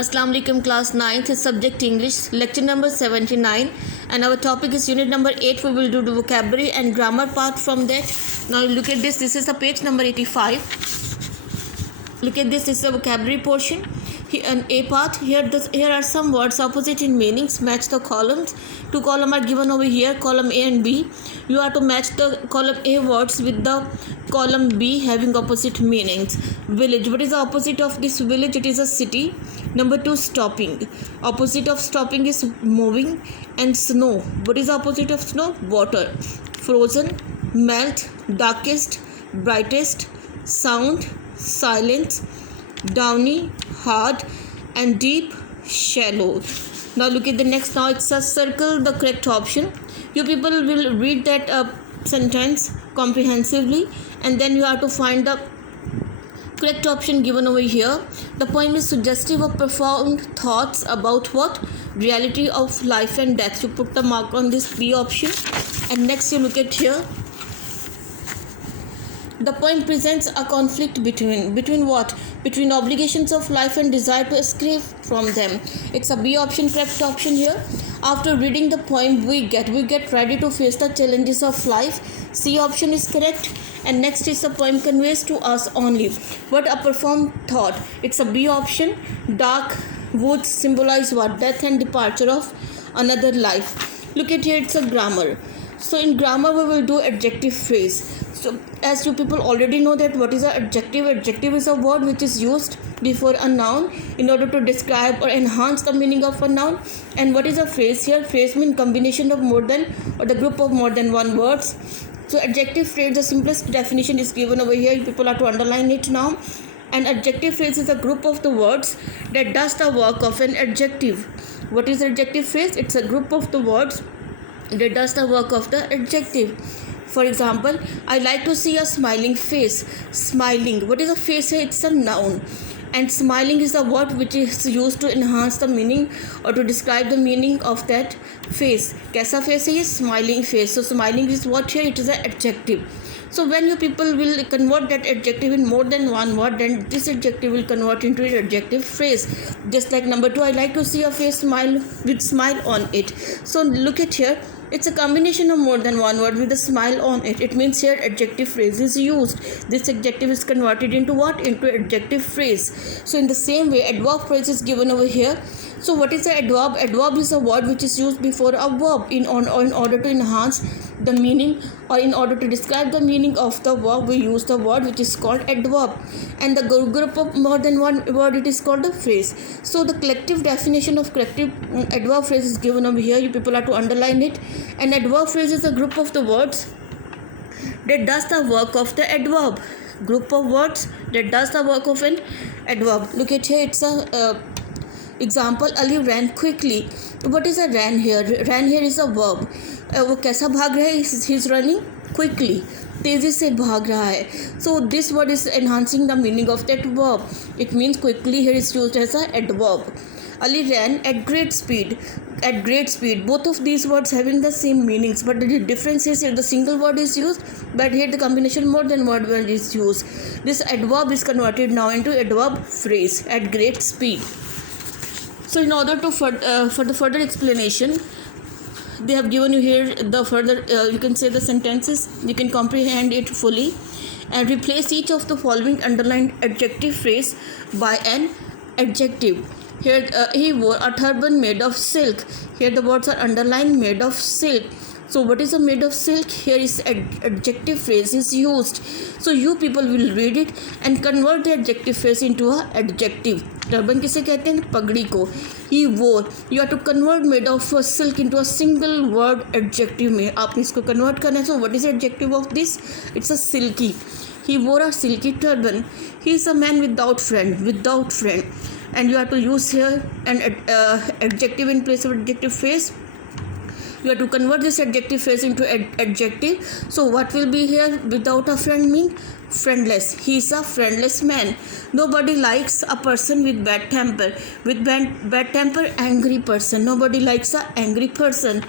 Assalamu alaikum class 9th is subject English lecture number 79 and our topic is unit number 8. We will do the vocabulary and grammar part from that. Now look at this is the page number 85. Look at this is the vocabulary portion. Here an A part, here are some words opposite in meanings. Match the columns. Two columns are given over here, column A and B. You have to match the column A words with the column B having opposite meanings. Village, what is the opposite of this village? It is a city. Number 2, stopping. Opposite of stopping is moving. And snow, what is the opposite of snow? Water. Frozen, melt, darkest, brightest, sound, silence, downy, hard, and deep, shallow. Now look at the next. Now it's a circle the correct option. You people will read that sentence comprehensively and then you have to find the correct option given over here. The poem is suggestive of profound thoughts about what? Reality of life and death. You put the mark on this B option. And next you look at here. The poem presents a conflict between what? Between obligations of life and desire to escape from them. It's a B option, correct option here. After reading the poem, we get ready to face the challenges of life. C option is correct. And next is the poem conveys to us only what? A profound thought. It's a B option. Dark woods symbolize what? Death and departure of another life. Look at here, it's a grammar. So in grammar we will do adjective phrase. So as you people already know that what is an adjective? Adjective is a word which is used before a noun in order to describe or enhance the meaning of a noun. And what is a phrase here? Phrase means combination of more than or the group of more than one words. So adjective phrase, the simplest definition is given over here. You people have to underline it now. An adjective phrase is a group of the words that does the work of an adjective. What is adjective phrase? It's a group of the words that does the work of the adjective. For example, I like to see a smiling face. Smiling. What is a face here? It's a noun. And smiling is a word which is used to enhance the meaning or to describe the meaning of that face. Kaisa face is smiling face. So smiling is what here? It is an adjective. So when you people will convert that adjective in more than one word, then this adjective will convert into an adjective phrase. Just like number 2, I like to see a face smile with smile on it. So look at here. It's a combination of more than one word with a smile on it. It means here adjective phrase is used. This adjective is converted into what? Into adjective phrase. So in the same way, adverb phrase is given over here. So what is an adverb? Adverb is a word which is used before a verb in order to enhance the meaning or in order to describe the meaning of the verb. We use the word which is called adverb. And the group of more than one word, it is called a phrase. So the collective definition of collective adverb phrase is given over here. You people have to underline it. An adverb phrase is a group of the words that does the work of the adverb. Group of words that does the work of an adverb. Look at here, it's a example. Ali ran quickly. What is a ran here? Ran here is a verb. वो कैसा भाग रहा है? He's running quickly. तेजी से भाग रहा है. So this word is enhancing the meaning of that verb. It means quickly here is used as a adverb. Ali ran at great speed. At great speed. Both of these words having the same meanings, but the difference is here the single word is used, but here the combination more than one word is used. This adverb is converted now into adverb phrase at great speed. So in order to for the further explanation, they have given you here the further you can say the sentences. You can comprehend it fully and replace each of the following underlined adjective phrase by an adjective. Here he wore a turban made of silk. Here the words are underlined, made of silk. So what is a made of silk? Here is adjective phrase is used. So you people will read it and convert the adjective phrase into a adjective. Turban किसे कहते हैं? पगड़ी को. He wore. You have to convert made of silk into a single word adjective में. आपने इसको convert करना है. So what is the adjective of this? It's a silky. He wore a silky turban. He is a man without friend. Without friend. And you have to use here an adjective in place of adjective phrase. You have to convert this adjective phrase into adjective. So what will be here? Without a friend mean friendless. He is a friendless man. Nobody likes a person with bad temper. With bad temper, angry person. Nobody likes a angry person.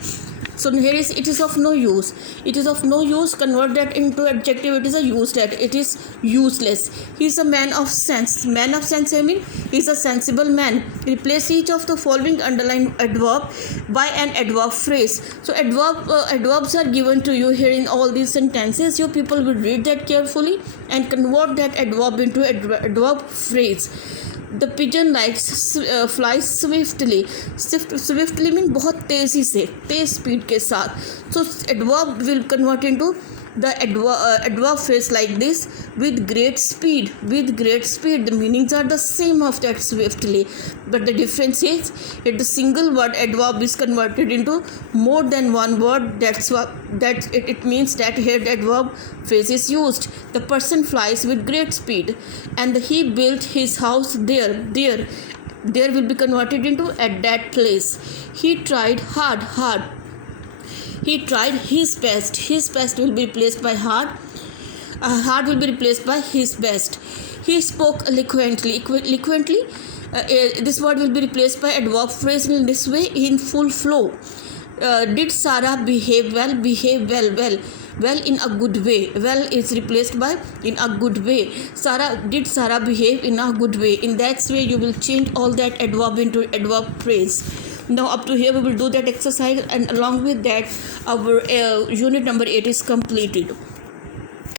So here is it is of no use. It is of no use. Convert that into adjective. It is a useless. It is useless. He is a man of sense. Man of sense, I mean, he is a sensible man. Replace each of the following underlined adverb by an adverb phrase. So adverbs are given to you here in all these sentences. You people will read that carefully and convert that adverb into adverb phrase. The pigeon flies swiftly. Swiftly mean बहुत तेजी से, तेज speed के साथ. So adverb will convert into the adverb phrase like this: with great speed. With great speed, the meanings are the same of that swiftly, but the difference is that the single word adverb is converted into more than one word. That's what it means that here the adverb phrase is used. The person flies with great speed, and he built his house there. There will be converted into at that place. He tried hard. He tried his best. His best will be replaced by hard. Hard will be replaced by his best. He spoke eloquently. This word will be replaced by adverb phrase in this way: in full flow. Did Sarah behave well? Behave well. Well in a good way. Well is replaced by in a good way. Did Sarah behave in a good way? In that way you will change all that adverb into adverb phrase. Now up to here we will do that exercise, and along with that our unit number 8 is completed.